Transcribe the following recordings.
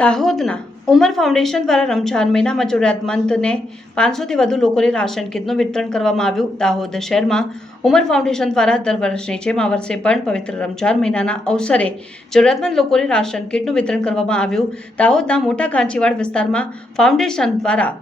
દાહોદના ઉમર ફાઉન્ડેશન દ્વારા રમઝાન મહિનામાં જરૂરિયાતમંદને પાંચસોથી વધુ લોકોને રાશન કીટનું વિતરણ કરવામાં આવ્યું. દાહોદ શહેરમાં ઉમર ફાઉન્ડેશન દ્વારા દર વર્ષની જેમ આ વર્ષે પણ પવિત્ર રમઝાન મહિનાના અવસરે જરૂરિયાતમંદ લોકોને રાશન કીટનું વિતરણ કરવામાં આવ્યું. દાહોદના મોટા કાંચીવાડ વિસ્તારમાં ફાઉન્ડેશન દ્વારા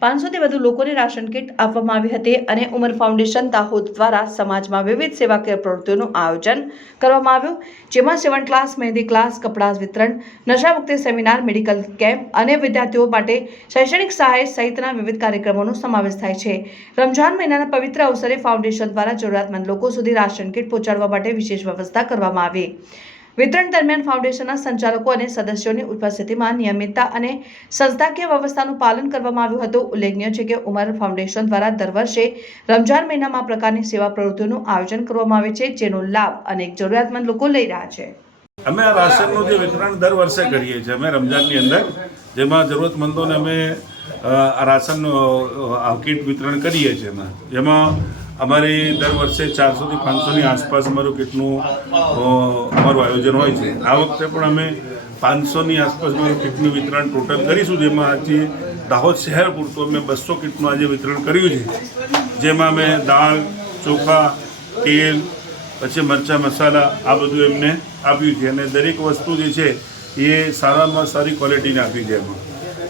પાંચસોથી વધુ લોકોને રાશન કીટ આપવામાં આવી હતી અને ઉમર ફાઉન્ડેશન દાહોદ દ્વારા સમાજમાં વિવિધ સેવાકીય પ્રવૃત્તિઓનું આયોજન કરવામાં આવ્યું, જેમાં સેવન ક્લાસ, મહેંદી ક્લાસ, કપડાં વિતરણ નશામુક્તિ સેમિનાર, મેડિકલ કેમ્પ અને વિદ્યાર્થીઓ માટે શૈક્ષણિક સહાય સહિતના વિવિધ કાર્યક્રમોનો સમાવેશ થાય છે. રમઝાન મહિનાના પવિત્ર અવસરે ફાઉન્ડેશન દ્વારા જરૂરિયાતમંદ લોકો સુધી રાશન કીટ પહોંચાડવા માટે વિશેષ વ્યવસ્થા કરવામાં આવી. વિતરણ દરમિયાન ફાઉન્ડેશનના સંચાલકો અને સદસ્યોની ઉપસ્થિતિમાં નિયમિતતા અને સંસ્થાકીય વ્યવસ્થાનું પાલન કરવામાં આવ્યું હતું. ઉલ્લેખનીય છે કે ઉમર ફાઉન્ડેશન દ્વારા દર વર્ષે રમઝાન મહિનામાં પ્રકારની સેવા પ્રવૃત્તિઓનું આયોજન કરવામાં આવે છે, જેનો લાભ અનેક જરૂરિયાતમંદ લોકો લઈ રહ્યા છે. અમે આ રાશનનું જે વિતરણ દર વર્ષે કરીએ છીએ, અમે રમજાનની અંદર. જેમાં જરૂરતમંદોને અમે આ રાશન કીટ વિતરણ કરીએ છીએ એમાં. જેમાં અમારી દર વર્ષે ચારસોથી પાંચસોની આસપાસ અમારું કેટલું અમારું આયોજન હોય છે. આ વખતે પણ અમે પાંચસોની આસપાસ અમારું કીટનું વિતરણ ટોટલ કરીશું, જેમાં આજે દાહોદ શહેર પૂરતું અમે બસો કીટનું આજે વિતરણ કર્યું છે. જેમાં અમે દાળ, ચોખા, તેલ, પછી મરચાં, મસાલા આ બધું એમને આપ્યું છે. અને દરેક વસ્તુ જે છે એ સારામાં સારી ક્વોલિટીને આપી છે એમાં.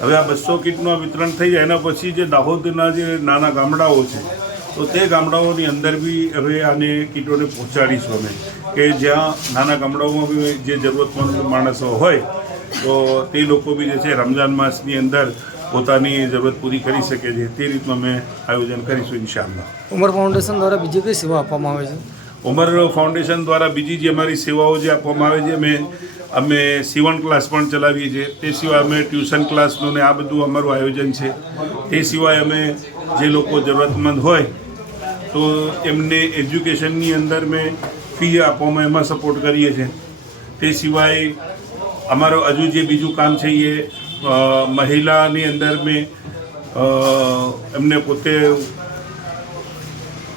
હવે આ બસો કીટનું વિતરણ થઈ જાય એના પછી જે દાહોદના જે નાના ગામડાઓ છે તો તે ગામડાઓની અંદર બી હવે આને કીટોને પહોંચાડીશું અમે. કે જ્યાં નાના ગામડાઓમાં બી જે જરૂરતમંદ માણસો હોય તો તે લોકો બી જે છે રમજાન માસની અંદર પોતાની જરૂરત પૂરી કરી શકે છે. તે રીતનું અમે આયોજન કરીશું ઇન્શાલ્લા ઉમર ફાઉન્ડેશન દ્વારા બીજી કઈ સેવા આપવામાં આવે છે? ઉમર ફાઉન્ડેશન દ્વારા બીજી જે અમારી સેવાઓ જે આપવામાં આવે છે અમે અમે સીવણ ક્લાસ પણ ચલાવીએ છીએ. તે સિવાય અમે ટ્યુશન ક્લાસનું ને આ બધું અમારું આયોજન છે. તે સિવાય અમે જે લોકો જરૂરતમંદ હોય તો એમને એજ્યુકેશનની અંદર મેં ફી આપવામાં એમાં સપોર્ટ કરીએ છીએ. તે સિવાય અમારો હજુ જે બીજું કામ છે એ મહિલાની અંદર મેં એમને પોતે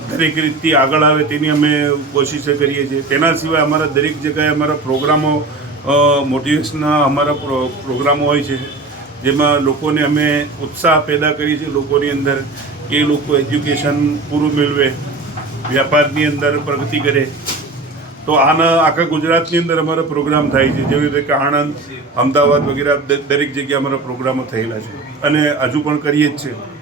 દરેક રીતથી આગળ આવે તેની અમે કોશિશો કરીએ છીએ. તેના સિવાય અમારા દરેક જગ્યાએ અમારા પ્રોગ્રામો મોટિવેશનના અમારા પ્રો, પ્રોગ્રામો હોય છે, જેમાં લોકોને અમે ઉત્સાહ પેદા કરીએ છીએ લોકોની અંદર. એ લોકો એજ્યુકેશન પૂરું મેળવે, વ્યાપારની અંદર પ્રગતિ કરે. તો આના આખા ગુજરાતની અંદર અમારા પ્રોગ્રામ થાય છે. જેવી રીતે કે આણંદ, અમદાવાદ વગેરે દરેક જગ્યાએ અમારા પ્રોગ્રામો થયેલા છે. અને હજુ પણ કરીએ જ છે.